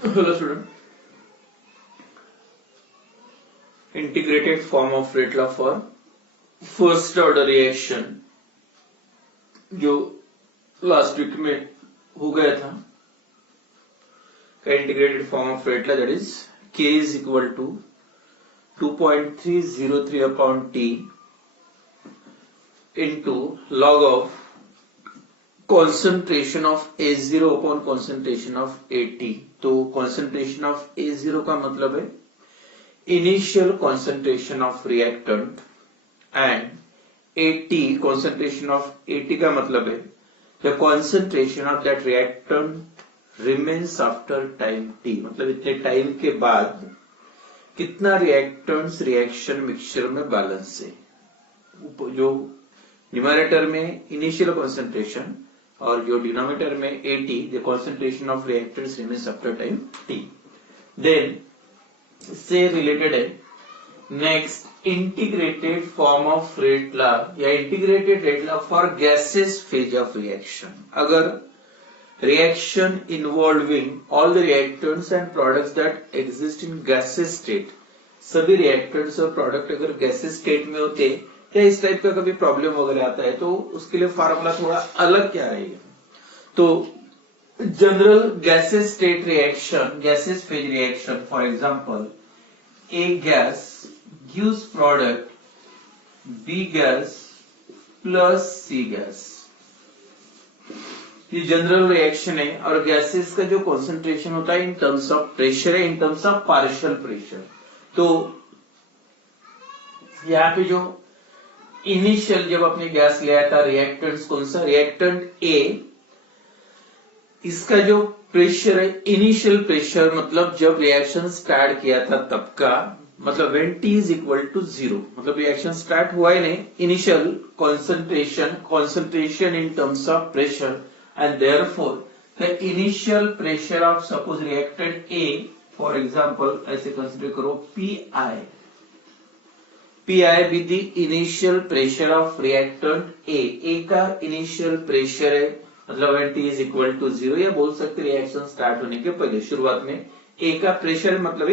Hello student, integrated form of rate law for first order reaction जो last week में हो गया था का integrated form of rate law that is k is equal to 2.303 upon t into log of concentration of A0 upon concentration of AT। तो concentration of A0 का मतलब है initial concentration of reactant and AT concentration of AT का मतलब है the concentration of that reactant remains after time t। मतलब इतने time के बाद कितना रिएक्टेंट्स रिएक्शन मिक्सचर में बैलेंस है। जो न्यूमरेटर में इनिशियल कॉन्सेंट्रेशन और जो डिनोमिनेटर में AT the concentration of reactants remains after time t। Then से रिलेटेड है next integrated form of rate law या integrated rate law for gases phase of reaction. अगर reaction involving all the reactants and products that exist in gases state, सभी reactants और product अगर gases state में होते या इस टाइप का कभी प्रॉब्लम वगैरह आता है तो उसके लिए फार्मूला थोड़ा अलग क्या रहेगा। तो general gases state reaction, gases phase reaction, for example A gas gives product B gas plus C gas, ये जनरल रिएक्शन है। और गैसेस का जो कॉन्सेंट्रेशन होता है इन टर्म्स ऑफ प्रेशर है, इन टर्म्स ऑफ पार्शियल प्रेशर। तो यहाँ पे जो इनिशियल जब अपने गैस ले आया था रिएक्टेंट्स कौन सा, रिएक्टेंट ए, इसका जो प्रेशर है इनिशियल प्रेशर मतलब जब रिएक्शन स्टार्ट किया था तब का, मतलब when t is equal to 0, मतलब रिएक्शन स्टार्ट हुआ ही नहीं, initial concentration in terms of pressure and therefore the initial pressure of suppose reactant A, for example ऐसे कंसीडर करो Pi with the initial pressure of reactant A का initial pressure है, मतलब when t is equal to 0, या बोल सकते reaction start होने के पहले शुरुआत में ए का प्रेशर मतलब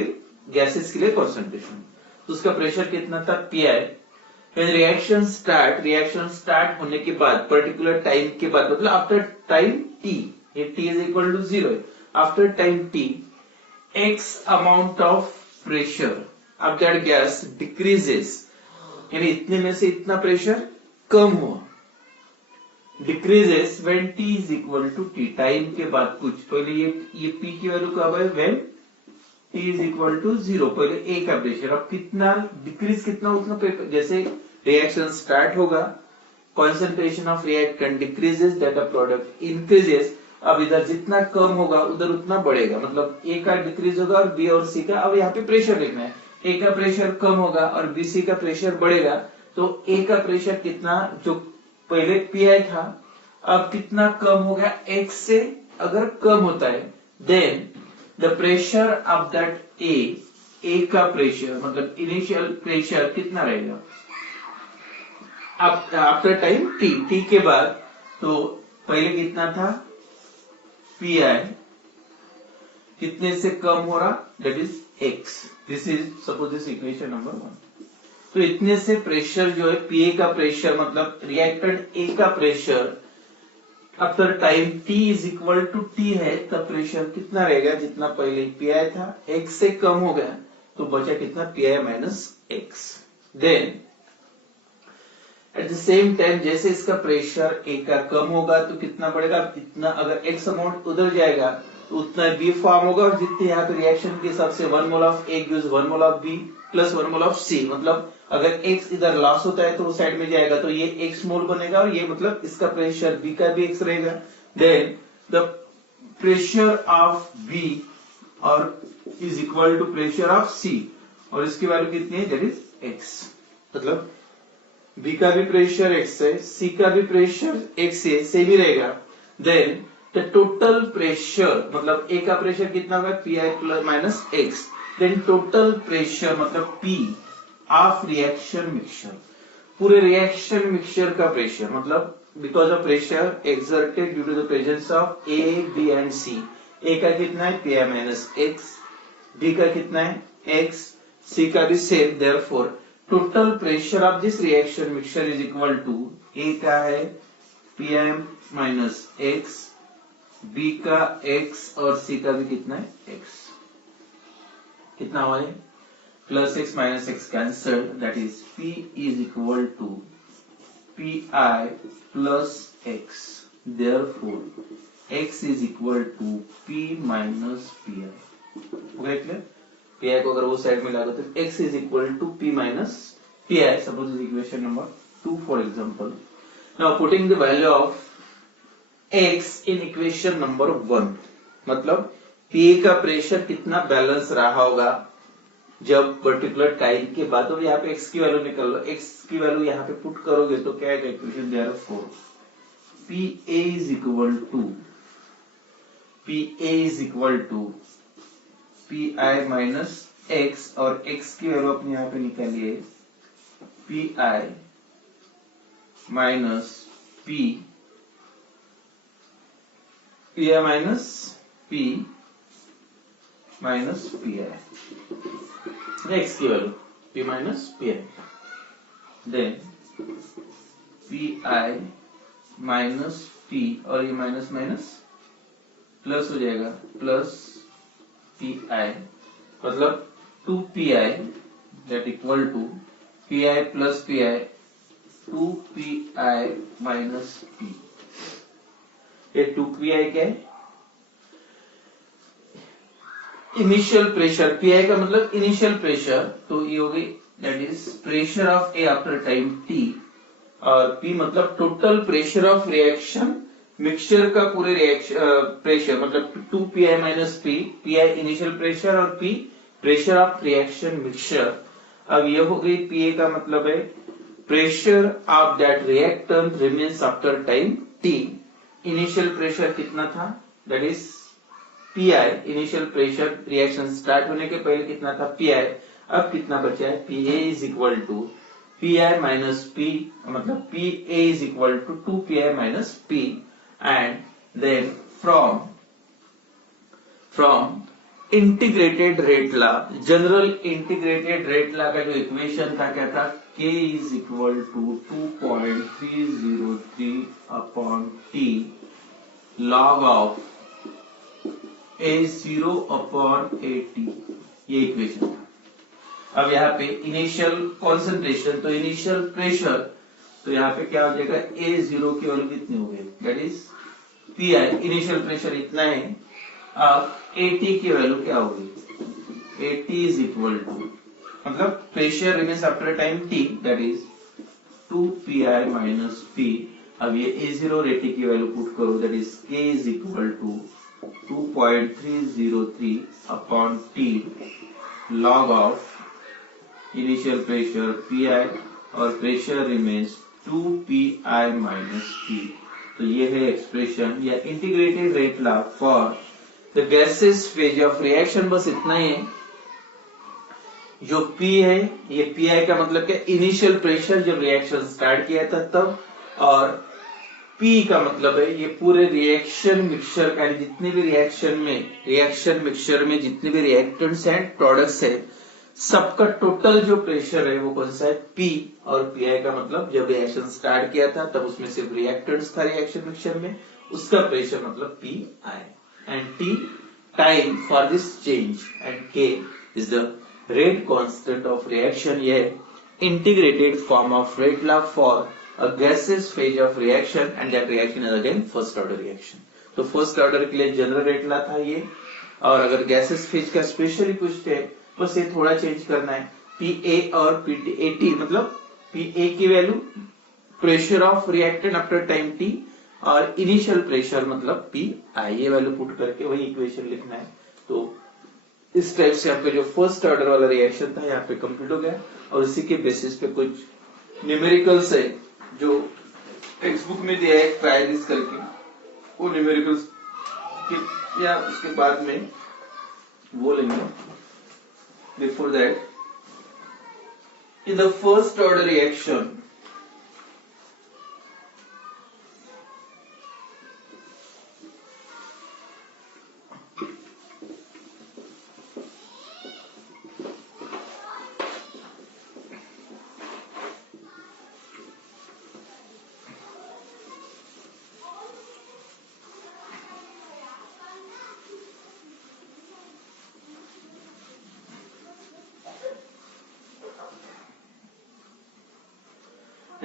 गैसेस के लिए कॉन्सेंट्रेशन, तो उसका प्रेशर कितना था Pi। रिएक्शन स्टार्ट होने के बाद पर्टिकुलर टाइम के बाद, मतलब आफ्टर टाइम t, ये t इज इक्वल टू 0 है, after time t x amount of pressure of that gas decreases, यानी इतने में से इतना प्रेशर कम हुआ, decreases when t is equal to t, time के बाद कुछ पहले ये p की वैल्यू कब है, when t is equal to 0, पहले a का प्रेशर, अब कितना डिक्रीज कितना उतना, जैसे रिएक्शन स्टार्ट होगा concentration of reactant decreases that the product increases, अब इधर जितना कम होगा उधर उतना बढ़ेगा, मतलब a का डिक्रीज होगा और b और c का, अब यहाँ पे प्रेशर लिखना है, a का प्रेशर कम होगा और b c का प्रेशर बढ़ेगा, तो a का प्रेशर कितना जो पहले Pi था अब कितना कम हो गया, x से अगर कम होता है then the pressure of that a का प्रेशर मतलब इनिशियल प्रेशर कितना रहेगा आफ्टर टाइम t के बाद, तो पहले कितना था Pi कितने से कम हो रहा, that is x, this is suppose this equation number 1। तो इतने से प्रेशर जो है Pa का प्रेशर मतलब रिएक्टेंट A का pressure after time t is equal to t है, तब प्रेशर कितना रहेगा, जितना पहले Pi था x से कम हो गया तो बचा कितना Pi minus x। Then at the same time जैसे इसका प्रेशर A का कम होगा तो कितना बढ़ेगा, इतना अगर x अमाउंट उधर जाएगा तो उतना B फॉर्म होगा, और जितने यहाँ पे रिएक्शन के हिसाब से 1 mole of A gives 1 mole of B plus 1 mole of C, मतलब अगर x इधर लॉस होता है तो उस साइड में जाएगा तो ये x मोल बनेगा, और ये मतलब इसका प्रेशर B का भी x रहेगा। Then the pressure of B और is equal to pressure of C, और इसकी वैल्यू कितनी है, दैट इज x, मतलब B का भी प्रेशर x है, C का भी प्रेशर x है, सेम ही रहेगा। देन द टोटल प्रेशर मतलब A का प्रेशर कितना होगा, Pi plus minus x, then total pressure मतलब P ऑफ रिएक्शन मिक्सचर, पूरे रिएक्शन मिक्सचर का प्रेशर, मतलब because of pressure exerted due to the presence of A, B and C, A का कितना है P I minus X, B का कितना है एक्स, सी का भी same, therefore total pressure of this reaction mixture is equal to A का है P I minus X, B का एक्स और सी का भी कितना है एक्स। कितना हुआ है plus x minus x cancel, that is P is equal to P I plus x, therefore x is equal to P minus P I. Clear? P I को अगर वो साइड में लागू तो x is equal to P minus P I, suppose is equation number 2 for example. Now putting the value of x in equation number 1, मतलब P का pressure कितना balance रहा होगा जब पर्टिकुलर टाइम के बाद। तो यहाँ पे एक्स की वैल्यू निकल लो, एक्स की वैल्यू यहाँ पे पुट करोगे तो क्या है equation, therefore P A is equal to P I minus X, और एक्स की वैल्यू अपने यहाँ पे निकालिए P I minus P I minus P I, X की value P minus P I, then P I minus P, और ये minus minus plus हो जाएगा, प्लस पी आई, मतलब 2 P I that equal to P I plus P I 2 P I minus P. ये 2 P आई क्या है, initial pressure, P आई का मतलब इनिशियल प्रेशर, तो ये हो गई that is pressure of A after time T, और पी मतलब total pressure of reaction mixture का पूरे रिएक्शन प्रेशर, मतलब 2 P I minus P, P I initial pressure और P pressure of reaction mixture. अब ये हो गई पी ए का मतलब है pressure of that reactant remains after time T. Initial pressure कितना था, that is P I, initial pressure reaction start होने के पहले कितना था पी आई, अब कितना बचा है P A is equal to P I minus P, मतलब P A is equal to 2 P I minus P, and then from integrated rate law, general integrated rate law का जो इक्वेशन था क्या था, K is equal to 2.303 upon T log of A0 upon AT, ये equation था। अब यहाँ पे इनिशियल कॉन्सेंट्रेशन, तो इनिशियल प्रेशर, तो यहाँ पे क्या हो जाएगा A0 की वैल्यू कितनी हो गई, that is P I, initial pressure इतना है। अब AT की वैल्यू क्या होगी, AT इज इक्वल टू, मतलब pressure remains after time t, that is 2 P I minus P. अब ये A0 और AT की वैल्यू पुट करो, that is K is equal to 2.303 upon T log of initial pressure P I और pressure remains 2 P I minus P. तो ये है expression या integrated rate law for the gases phase of reaction. बस इतना ही है, जो P है ये पी आई का मतलब क्या, इनिशियल प्रेशर जब रिएक्शन स्टार्ट किया था तब, और P का मतलब है ये पूरे रिएक्शन मिक्सचर का, जितने भी रिएक्शन मिक्सचर में जितने भी रिएक्टेंट्स हैं, प्रोडक्ट्स है, सबका टोटल जो प्रेशर है वो कौन सा है P, और Pi का मतलब जब रिएक्शन स्टार्ट किया था तब उसमें सिर्फ रिएक्टेंट्स था रिएक्शन मिक्सचर में, उसका प्रेशर मतलब Pi, and T time for this change, and K is the rate constant of reaction. ये integrated form of rate law for a gaseous phase of reaction, and that reaction is again first order reaction। तो first order के लिए general rate law था ये, और अगर gases phase का specially पूछते हैं बस ये थोड़ा चेंज करना है, पी और पी मतलब पी की value pressure of reactant after time T, और इनिशियल प्रेशर मतलब पी आई, ये वैल्यू पुट करके वही इक्वेशन लिखना है। तो इस टाइप से यहाँ पे जो फर्स्ट ऑर्डर वाला रिएक्शन था यहाँ पे कंप्लीट हो गया, और इसी के बेसिस पे कुछ न्यूमेरिकल्स है जो टेक्स्ट बुक में दिया है ट्रायलिस करके, वो न्यूमेरिकल्स या उसके बाद में वो लेंगे। Before that, in the first order reaction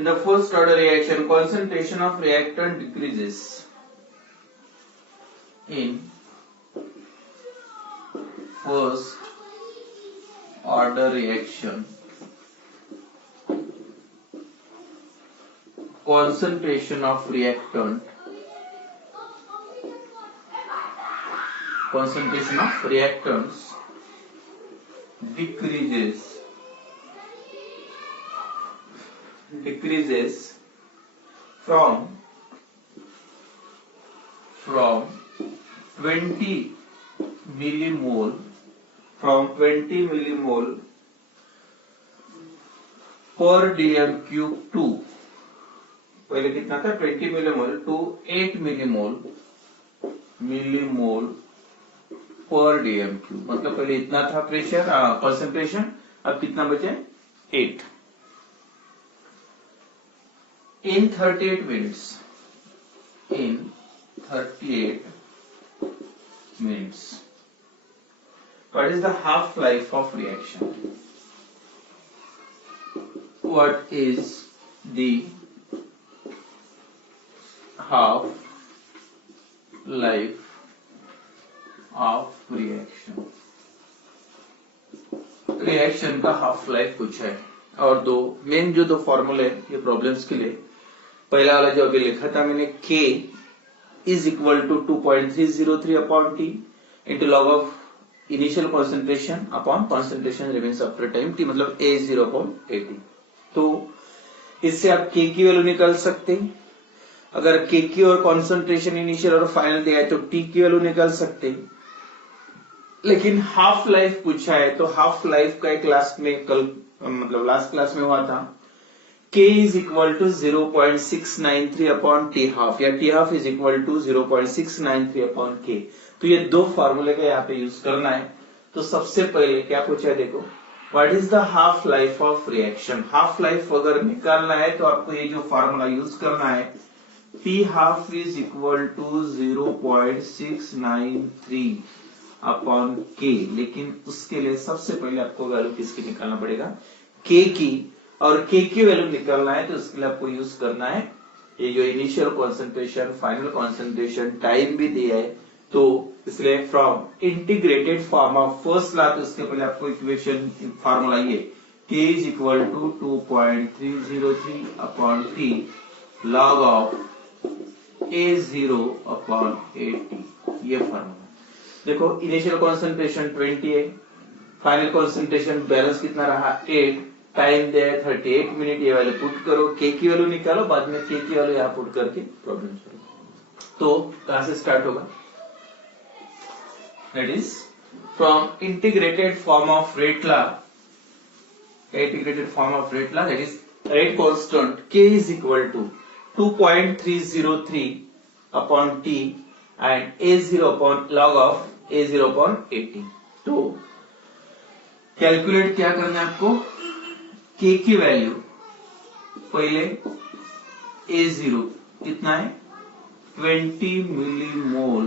In the first order reaction, concentration of reactant decreases. In first order reaction, concentration of reactants decreases from 20 millimole per dm cube to, पहले कितना था 20 millimole to 8 millimole पर DM cube, मतलब पहले इतना था pressure concentration, अब कितना बचे 8 in 38 minutes. What is the half life of reaction? What is the half life of reaction? Reaction का हाफ लाइफ पूछा है, और दो फॉर्मूले ये प्रॉब्लम्स के लिए, पहला वाला जो अभी लिखा था मैंने, K is equal to 2.303 upon T into log of initial concentration upon concentration remains after time T, मतलब A0 अपॉन AT। तो इससे आप K की वैल्यू निकाल सकते हैं, अगर K की और कॉन्सेंट्रेशन इनिशियल और फाइनल दिया है तो T की वैल्यू निकाल सकते हैं। लेकिन हाफ लाइफ पूछा है, तो हाफ लाइफ का एक लास्ट में मतलब लास्ट क्लास में हुआ था, K is equal to 0.693 upon T half, या T half is equal to 0.693 upon K। तो ये दो फॉर्मूले का यहाँ पे यूज करना है। तो सबसे पहले क्या पूछा है, देखो what is the half life of reaction. Half life अगर निकालना है तो आपको ये जो फॉर्मूला यूज करना है, T half is equal to 0.693 upon K। लेकिन उसके लिए सबसे पहले आपको वैल्यू किसकी निकालना पड़ेगा, K की, और K की वैल्यू निकालना है तो उसके लिए आपको यूज करना है ये जो initial concentration, final concentration, time भी दिया है, तो इसलिए from integrated form of first law, तो उसके पहले आपको इक्वेशन फार्मूला ये K is equal to 2.303 upon T log of A0 upon AT, ये फार्मूला। देखो इनिशियल कॉन्सेंट्रेशन 20 है, फाइनल कॉन्सेंट्रेशन बैलेंस कितना रहा 8, टाइम दिया है 38 मिनट, ये वैल्यू पुट करो, K की वैल्यू निकालो, बाद में K की वैल्यू यहाँ पुट करके प्रॉब्लम सॉल्व। तो कहां से स्टार्ट होगा, that is from integrated form of rate law, that is rate constant K is equal to 2.303 upon T and A0 upon log of A0 upon AT। तो calculate क्या करना है आपको, K की वैल्यू पहले A0 कितना है 20 मिलीमोल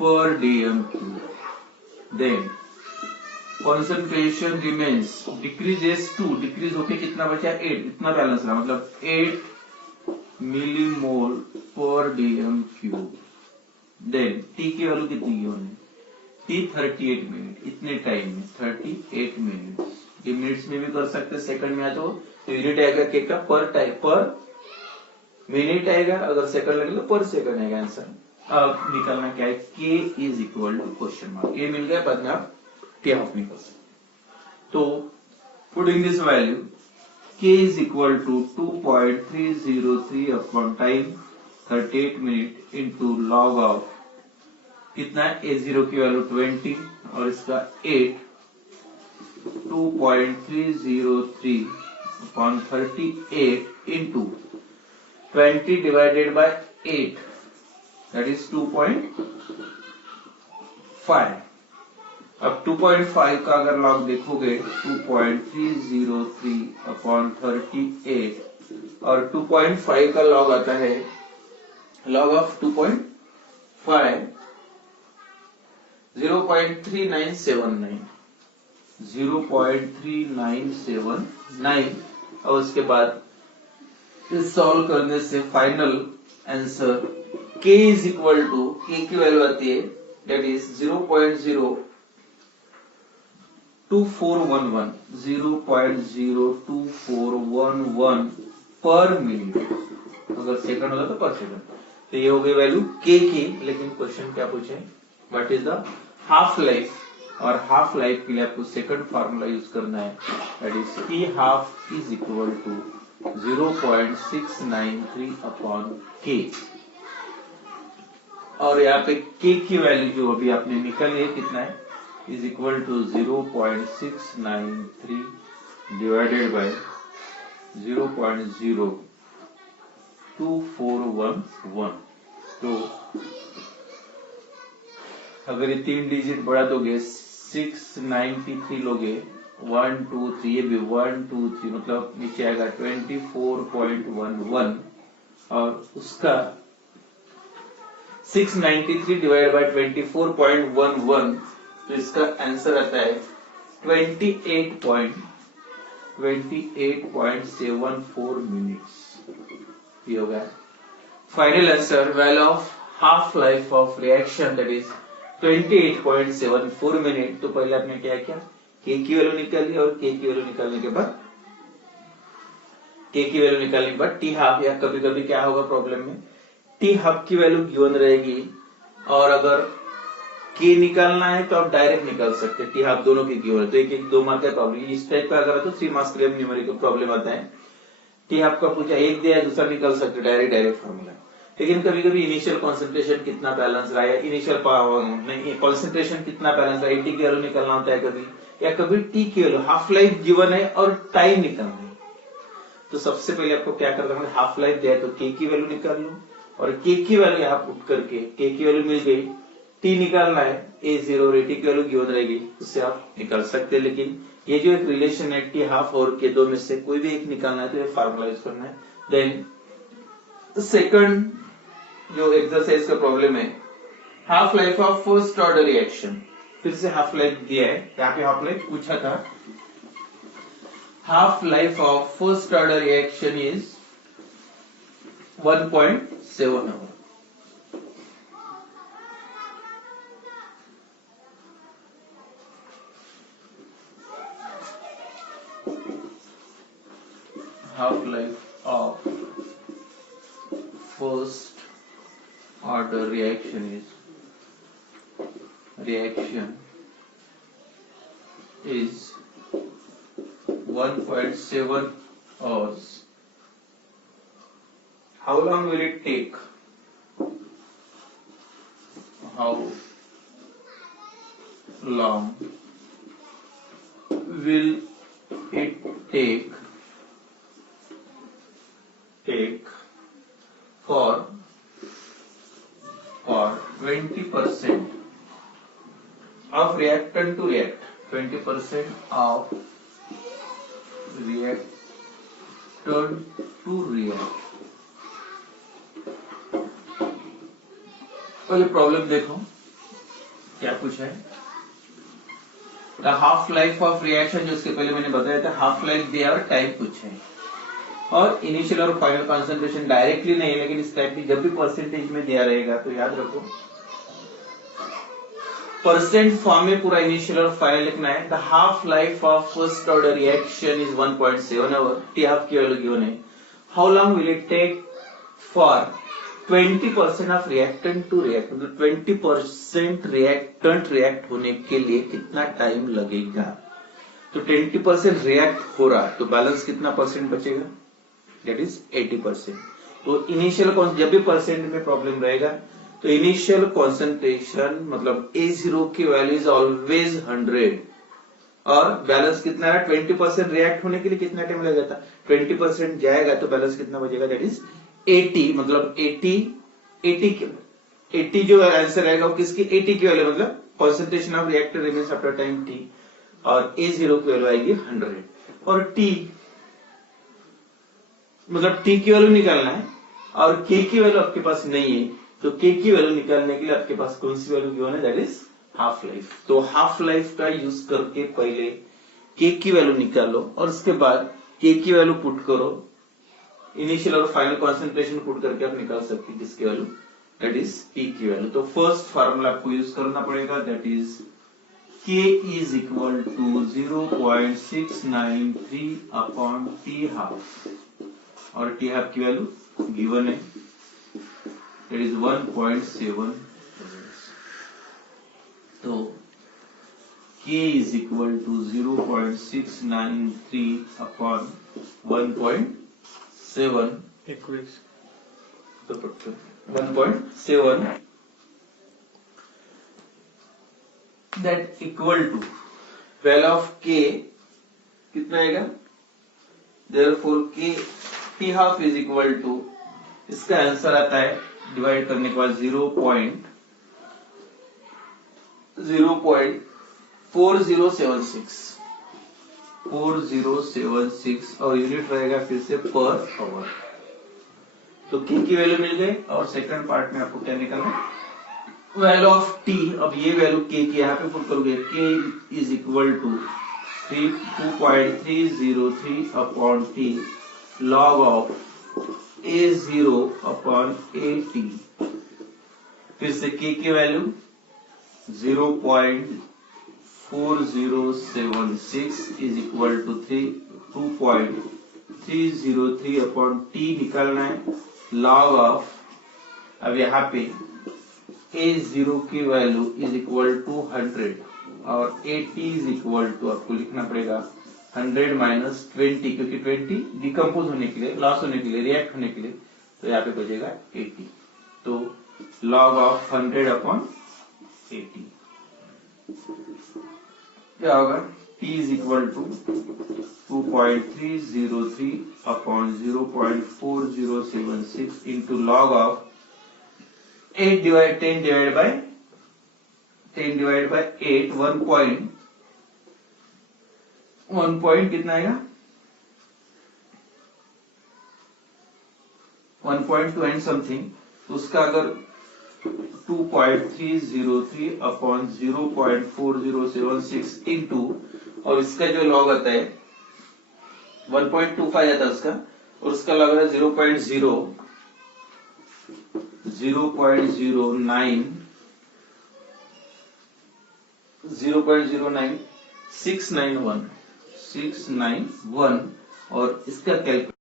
पर DM cube, then concentration remains decreases to, decrease होके कितना बचा 8, इतना बैलेंस रहा, मतलब 8 मिलीमोल पर डीएम क्यूब। देन T की वैल्यू कितनी की होनी, T 38 मिनट, इतने टाइम में 38 मिनट, ये मिनट्स में भी कर सकते, सेकंड में तो यूनिट आएगा K का पर मिनट आएगा, अगर सेकंड लगेगा पर सेकंड आएगा आंसर। अब निकालना क्या है, K is equal to question mark, ये मिल गया, बाद में आप T हाफ निकाल सकते। तो putting this value K is equal to 2.303 upon time 38 minute into log of कितना A0 की वैल्यू 20 और इसका 8, 2.303 upon 38 into 20 divided by 8, that is 2.5। अब 2.5 का अगर लॉग देखोगे 2.303 अपॉन 38, और 2.5 का लॉग आता है, लॉग ऑफ 2.5 0.3979, और उसके बाद सॉल्व करने से final answer k is equal to, k की वैल्यू आती है दैट इज 0.02411 0.02411 पर मिनट, अगर सेकंड होगा तो पर सेकंड। तो ये हो गई वैल्यू k की। लेकिन क्वेश्चन क्या पूछे, what is the half life, और हाफ लाइफ के लिए आपको सेकंड फार्मूला यूज करना है that is t half is equal to 0.693 upon k। और यहाँ पे k की वैल्यू जो अभी आपने निकाली है कितना है, is equal to 0.693 divided by 0.02411। तो अगर ये 3 डिजिट बढ़ा दोगे 693 लोगे 1 2 3, ये भी 1 2 3 मतलब नीचे आएगा 24.11 और उसका 693 डिवाइड बाय 24.11, तो इसका आंसर आता है 28.74 मिनट्स। ये हो गया final answer. Value of half life of reaction that is 28.74 minute. तो पहले आपने क्या किया, k की वैल्यू निकाली और k की वैल्यू निकालने के बाद t हाफ, या कभी कभी क्या होगा प्रॉब्लम में t हाफ की वैल्यू गिवन रहेगी और अगर k निकालना है तो आप डायरेक्ट निकाल सकते हैं, t हाफ दोनों की गिवन है तो एक 2 मार्क का प्रॉब्लम। इस टाइप का अगर है तो 3 मार्क्स के लिए न्यूमेरिकल प्रॉब्लम आता है। t हाफ का पूछा, एक दिया दूसरा निकाल सकते डायरेक्ट फार्मूला। लेकिन कभी कभी इनिशियल कॉन्सेंट्रेशन कितना बैलेंस रहा है, इनिशियल नहीं कॉन्सेंट्रेशन कितना बैलेंस रहा है, टी की वैल्यू निकालना होता है कभी, या कभी टी की वैल्यू, हाफ लाइफ गिवन है और टाइम निकालना है। तो सबसे पहले आपको क्या करना है, हाफ लाइफ दिया है तो के की वैल्यू निकाल लो और के की वैल्यू यहाँ पुट करके के की वैल्यू मिल गई, टी निकालना है A0 और टी की वैल्यू गिवन रहेगी, उससे आप निकाल सकते हैं। लेकिन ये जो एक रिलेशन है टी हाफ और के दो में से कोई भी एक निकालना है तो ये फार्मूला यूज करना है। देन सेकंड जो एक्सरसाइज का प्रॉब्लम है, half life of first order reaction. फिर से हाफ लाइफ दिया है, यहाँ पे हाफ लाइफ पूछा था। Half life of first order reaction is 1.7 hour. half life of first order reaction is 1.7 hours. How long will it take? How long will it take for 20% of reactant to react, 20% of reactant to react। पहले problem देखो क्या पूछा है, the half life of reaction, जो उसके पहले मैंने बताया था हाफ लाइफ दिया और टाइम पूछा है, और इनिशियल और फाइनल कॉन्सेंट्रेशन डायरेक्टली नहीं है लेकिन इस टाइप की जब भी परसेंटेज में दिया रहेगा तो याद रखो परसेंट फॉर्म में पूरा इनिशियल और फाइनल लिखना है। The half life of first order reaction is 1.7 hour, T half की वैल्यू गिवन है। How long will it take for 20% of reactant to react, मतलब 20% रिएक्टेंट रिएक्ट होने के लिए कितना टाइम लगेगा। तो 20% रिएक्ट हो रहा तो बैलेंस कितना परसेंट बचेगा, दैट इज 80%। तो इनिशियल जब भी परसेंट में प्रॉब्लम रहेगा तो इनिशियल कॉन्सेंट्रेशन मतलब A0 की वैल्यू इज ऑलवेज 100 और बैलेंस कितना है 20% रिएक्ट होने के लिए कितना टाइम लगेगा था, 20% जाएगा तो बैलेंस कितना बचेगा, दैट इज 80। मतलब 80 जो आंसर रहेगा वो किसकी 80 की वैल्यू, मतलब concentration of reactor remains after time t, और A0 की वैल्यू आएगी 100 और t मतलब t की वैल्यू निकालना है और k की वैल्यू आपके पास नहीं है, तो k की वैल्यू निकालने के लिए आपके पास कौन सी वैल्यू गिवन है, दैट इज हाफ लाइफ। तो हाफ लाइफ का यूज करके पहले k की वैल्यू निकालो और उसके बाद के की वैल्यू पुट करो, इनिशियल और फाइनल कॉन्सेंट्रेशन पुट करके आप निकाल सकते हैं किसकी वैल्यू, दैट इज पी की वैल्यू। तो फर्स्ट फार्मूला आपको यूज करना पड़ेगा, that is K is equal to 0.693 upon T half, और T हाफ की वैल्यू गिवन है, दैट इज 1.7। तो K is equal to 0.693 upon 1.7, 1.7, that equal to value of K कितना आएगा, therefore K T half is equal to, इसका answer आता है divide करने के बाद 0.4076 और यूनिट रहेगा फिर से पर आवर। तो K की वैल्यू मिल गई, और सेकंड पार्ट में आपको क्या निकालना है, वैल्यू ऑफ T। अब ये वैल्यू K की यहाँ पे पुट करोगे, K is equal to 2.303 upon T log of A0 upon AT। फिर से K की value 0.4076 is equal to 2.303 upon T निकालना है, लॉग ऑफ, अब यहाँ पे A0 की वैल्यू इज इक्वल टू 100 और AT इज इक्वल टू आपको लिखना पड़ेगा 100 माइनस 20, क्योंकि 20 डिकम्पोज होने के लिए, लॉस होने के लिए, रिएक्ट होने के लिए, तो यहाँ पे बचेगा 80। तो लॉग ऑफ 100 अपॉन 80 क्या होगा, T is equal to 2.303 upon 0.4076 into log of 10 divided by 8, 1 point कितना आएगा, 1.2 एंड समथिंग। तो उसका अगर 2.303 अपॉन 0.4076 इंटू, और इसका जो लॉग आता है 1.25 आता है उसका, और उसका लॉग आता है 0.09691 और इसका कैलकुलेट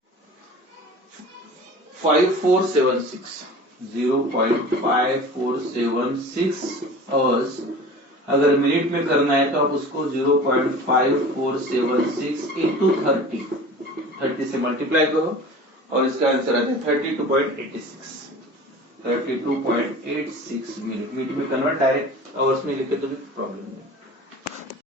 0.5476 और अगर मिनट में करना है तो आप उसको 0.5476 इंटू 30 से मल्टीप्लाई करो, और इसका आंसर आता है 32.86 मिनट। मिनट में कन्वर्ट डायरेक्ट आवर्स में लिखे तो भी प्रॉब्लम नहीं।